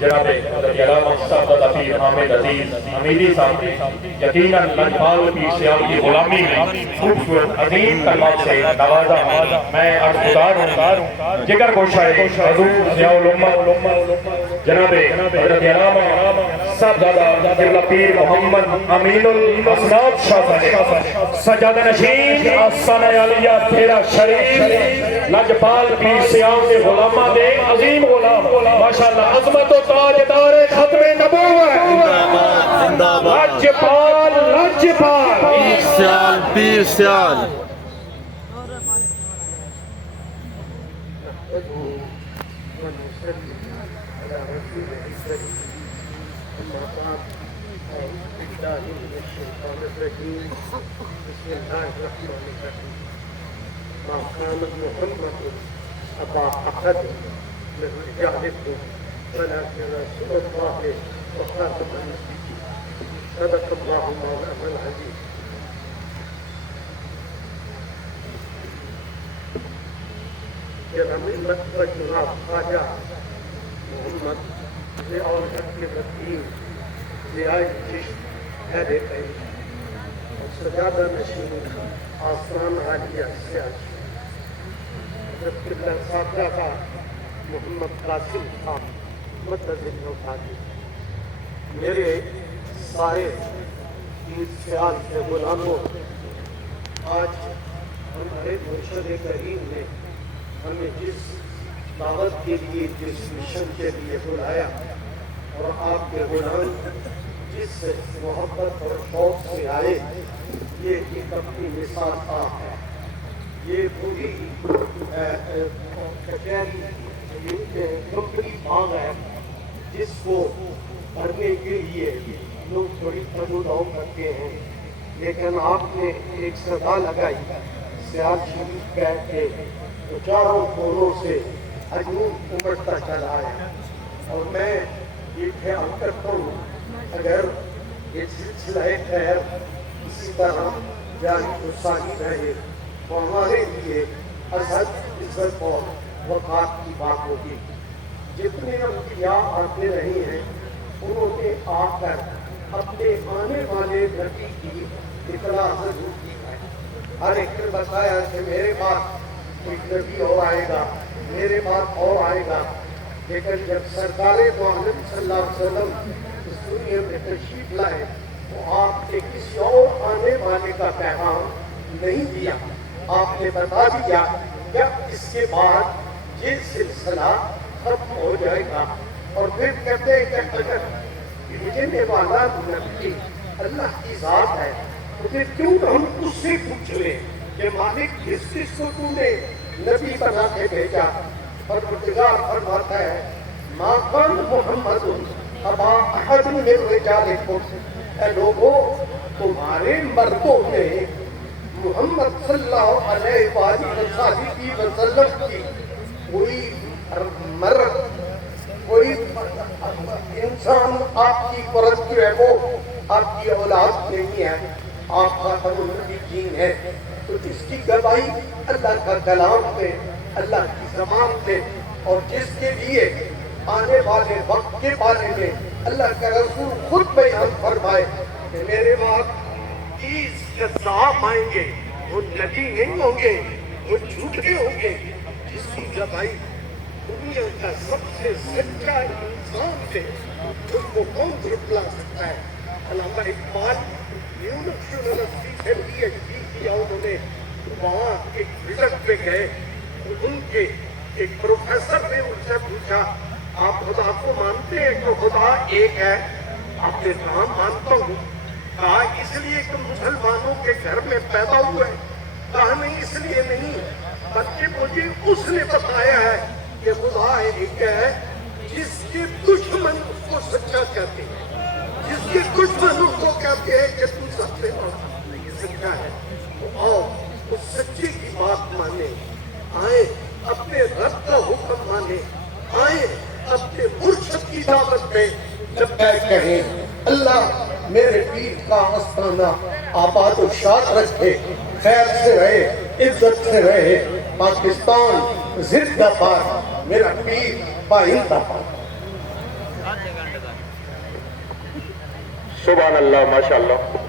جناب حضرت علامہ صاحب پیر حامد عزیز حمیدی صاحب یقیناً لجپال کی سیال کی غلامی میں خوبصورت عظیم کلمات سے نوازا میں عرض گزار ہوں جگر گوشہ حضور ضیاء الامت جناب حضرت علامہ صاحب قبلہ پیر محمد امین الاسناد شاہ سجادہ نشین آستانہ عالیہ تیرا شریف لجپال پیر سیال کے غلامہ دے عظیم غلام ماشاءاللہ عظمت و تاجدار ختم نبوت لجپال پیر سیال پیر سیال بسم الله الرحمن الرحيم ما كان محمد أبا أحد من رجالكم ولكن رسول الله وخاتم النبيين صدق الله مولانا العزيز. جناب جناب خواجہ محمد ضیاء الدین ضیاء چشت ہے سجادہ نشین آسان عالیہ سیاج حضرت قبلہ صاحبہ کا محمد قاسم خان مدد نوفادی میرے سارے پیر سیال کے غلاموں آج ہمارے مرشد کریم نے ہمیں جس دعوت کے لیے جس مشن کے لیے بلایا اور آپ کے غلام جس محبت اور شوق سے آئے یہ ایک اپنی مثال آپ ہے. یہ پوری کمپنی باغ ہے جس کو بھرنے کے لیے لوگ تھوڑی تنوع کرتے ہیں لیکن آپ نے ایک صدا لگائی سیال شریف کہہ کے تو چاروں کونوں سے ہجوم امڑتا چلا ہے. اور میں یہ خیال کرتا ہوں اگر یہ سلسلہ خیر اسی طرح جاری و ساری رہے تو ہمارے لیے عزت اور وقار کی بات ہوگی. جتنے انبیاء آتے رہے ہیں انہوں نے آ کر اپنے آنے والے نبی کی اطلاع ضرور کی ہے. ہر ایک نے بتایا کہ میرے بعد کوئی نبی اور آئے گا میرے بعد اور آئے گا لیکن جب سرکار دو عالم صلی اللہ علیہ وسلم اس دنیا میں تشریف لائے تو آپ نے کسی اور آنے والے کا پیغام نہیں دیا. آپ نے بتا دیا کہ اس کے بعد یہ سلسلہ ختم ہو جائے گا. اور پھر کہتے ہیں کہ اگر بھیجنے والا نبی اللہ کی ذات ہے تو پھر کیوں نہ ہم اس سے پوچھ لیں کہ مالک کس کو تم نے نبی بنا کے بھیجا. پروردگار فرماتا ہے ما کان محمد ابا احد من رجالکم. اے لوگوں تمہارے مردوں نے محمد صلی اللہ علیہ وآلہ وسلم کی کوئی مرد کوئی انسان آپ کی پرست جو ہے وہ آپ کی اولاد نہیں ہے آپ خاتم النبیین ہے. تو جس کی گواہی اللہ کا کلام پہ اللہ کی زبان پہ اور جس کے لیے آنے والے وقت کے بارے میں اللہ کا رسول خود بیان فرمائے کہ میرے بعد 30 کذاب آئیں گے وہ نبی نہیں ہوں گے وہ جھوٹے ہوں گے جس کی گواہی دنیا کا سب سے سچا انسان تھے اس کو کون جھٹلا سکتا ہے. علامہ اقبال یونیورسٹی سے پی ایچ ڈی کیا انہوں نے وہاں ایک وزٹ پہ گئے ان کے ایک پروفیسر نے ان سے پوچھا آپ خدا کو مانتے ہیں کہ خدا ایک ہے. آپ نے کہا مانتا ہوں. کہا اس لیے کہ مسلمانوں کے گھر میں پیدا ہوئے. کہا نہیں اس لیے نہیں بلکہ مجھے اس نے بتایا ہے کہ خدا ایک ہے جس کے دشمن اس کو سچا کہتے ہیں جس کے دشمن اس کو کہتے ہیں کہ تو سب سے سچا ہے. تو آؤ اس سچے کی بات مانے آئے اپنے رب کا حکم مانے آئے اپنے مرشد کی دعوت پہ جب کہیں اللہ میرے پیر کا آستانہ آباد و شاد رکھے خیر سے رہے عزت سے رہے پاکستان زندہ باد میرا پیر پائندہ باد. سبحان اللہ، ماشاء اللہ.